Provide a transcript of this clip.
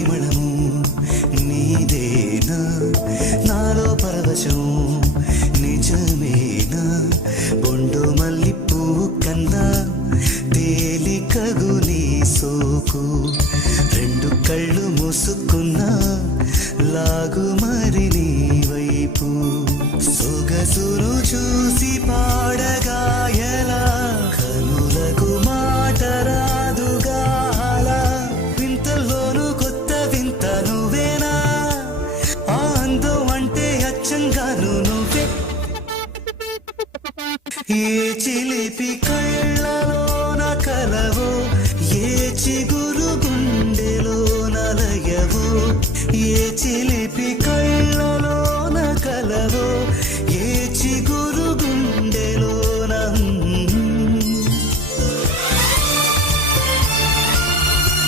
పరిమళము నీదేనా నాలో పరవశం నిజమేనా బొండు మల్లిపూ కన్నా తేలికగు నీ సోకు రెండు కళ్ళు మూసుకున్నా లాగు మరి నీ వైపు సొగసును చూసి పాడగా